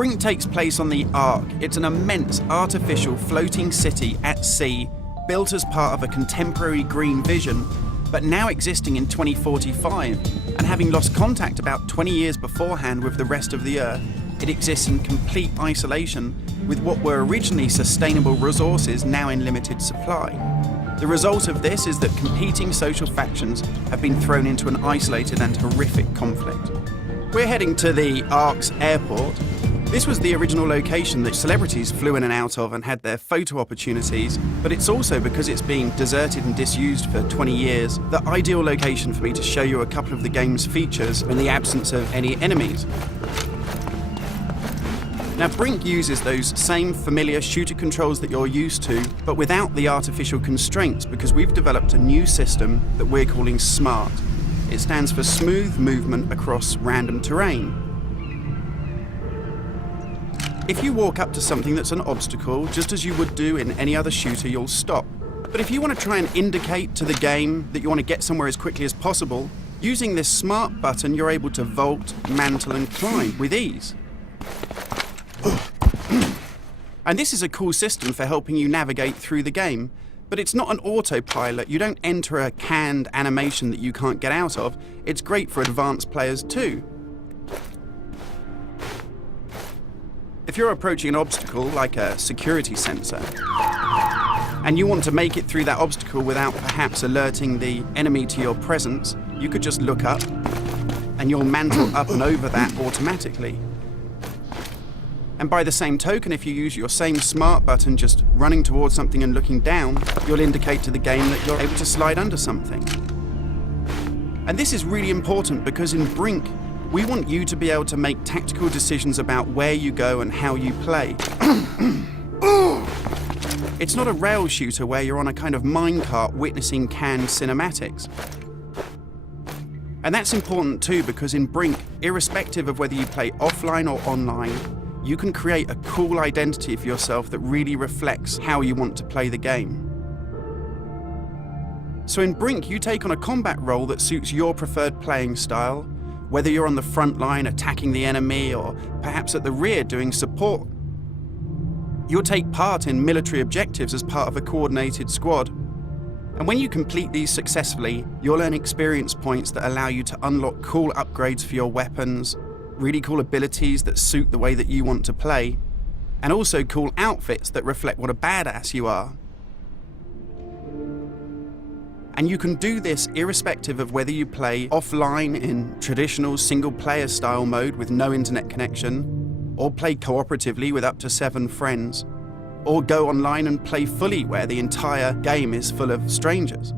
Brink takes place on the Ark. It's an immense artificial floating city at sea, built as part of a contemporary green vision, but now existing in 2045, and having lost contact about 20 years beforehand with the rest of the Earth, it exists in complete isolation with what were originally sustainable resources now in limited supply. The result of this is that competing social factions have been thrown into an isolated and horrific conflict. We're heading to the Ark's airport. This was the original location that celebrities flew in and out of and had their photo opportunities, but it's also, because it's been deserted and disused for 20 years, the ideal location for me to show you a couple of the game's features in the absence of any enemies. Now, Brink uses those same familiar shooter controls that you're used to, but without the artificial constraints, because we've developed a new system that we're calling SMART. It stands for Smooth Movement Across Random Terrain. If you walk up to something that's an obstacle, just as you would do in any other shooter, you'll stop. But if you want to try and indicate to the game that you want to get somewhere as quickly as possible, using this SMART button, you're able to vault, mantle, and climb with ease. And this is a cool system for helping you navigate through the game, but it's not an autopilot. You don't enter a canned animation that you can't get out of. It's great for advanced players too. If you're approaching an obstacle like a security sensor, and you want to make it through that obstacle without perhaps alerting the enemy to your presence, you could just look up and you'll mantle up and over that automatically. And by the same token, if you use your same SMART button just running towards something and looking down, you'll indicate to the game that you're able to slide under something. And this is really important because in Brink, we want you to be able to make tactical decisions about where you go and how you play. It's not a rail shooter where you're on a kind of minecart witnessing canned cinematics. And that's important too, because in Brink, irrespective of whether you play offline or online, you can create a cool identity for yourself that really reflects how you want to play the game. So in Brink, you take on a combat role that suits your preferred playing style, whether you're on the front line attacking the enemy or perhaps at the rear doing support. You'll take part in military objectives as part of a coordinated squad. And when you complete these successfully, you'll earn experience points that allow you to unlock cool upgrades for your weapons, really cool abilities that suit the way that you want to play, and also cool outfits that reflect what a badass you are. And you can do this irrespective of whether you play offline in traditional single-player style mode with no internet connection, or play cooperatively with up to 7 friends, or go online and play fully where the entire game is full of strangers.